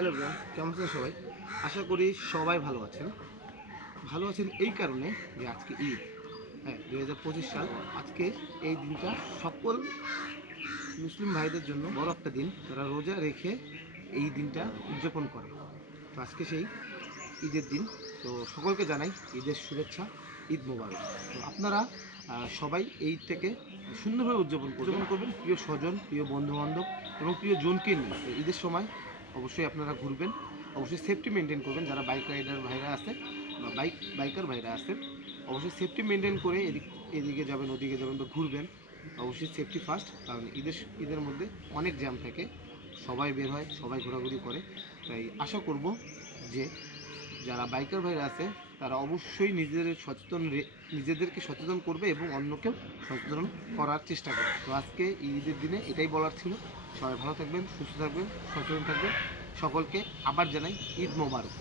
Hello bran কেমন আছেন সবাই? আশা করি সবাই ভালো আছেন। ভালো আছেন এই কারণে যে আজকে ঈদ। হ্যাঁ দু হাজার পঁচিশ সাল। আজকে এই দিনটা সকল মুসলিম ভাইদের জন্য বড় একটা দিন। তারা রোজা রেখে এই দিনটা উদযাপন করে। তো আজকে সেই ঈদের দিন। তো সকলকে জানাই ঈদের শুভেচ্ছা, ঈদ মোবারক। তো আপনারা সবাই এই থেকে সুন্দরভাবে উদযাপন উদযাপন করবেন প্রিয় স্বজন, প্রিয় বন্ধু বান্ধব এবং প্রিয় জনকে নিয়ে। ঈদের সময় অবশ্যই আপনারা ঘুরবেন। অবশ্যই সেফটি মেনটেন করবেন। যারা বাইক রাইডার ভাইরা আছে বা বাইক বাইকার ভাইরা আছে, অবশ্যই সেফটি মেনটেন করে এদিক, এদিকে যাবেন, ওদিকে যাবেন বা ঘুরবেন। অবশ্যই সেফটি ফার্স্ট কারণ ঈদের ঈদের মধ্যে অনেক জ্যাম থাকে। সবাই বের হয়, সবাই ঘোরাঘুরি করে। তাই আশা করব যে যারা বাইকার ভাইরা আছে, তারা অবশ্যই নিজেদের সচেতন নিজেদেরকে সচেতন করবে এবং অন্যকেও সচেতন করার চেষ্টা করবে। তো আজকে ঈদের দিনে এটাই বলার ছিল। সবাই ভালো থাকবেন, সুস্থ থাকবেন, সচেতন থাকবেন। সকলকে আবার জানাই ঈদ মোবারক।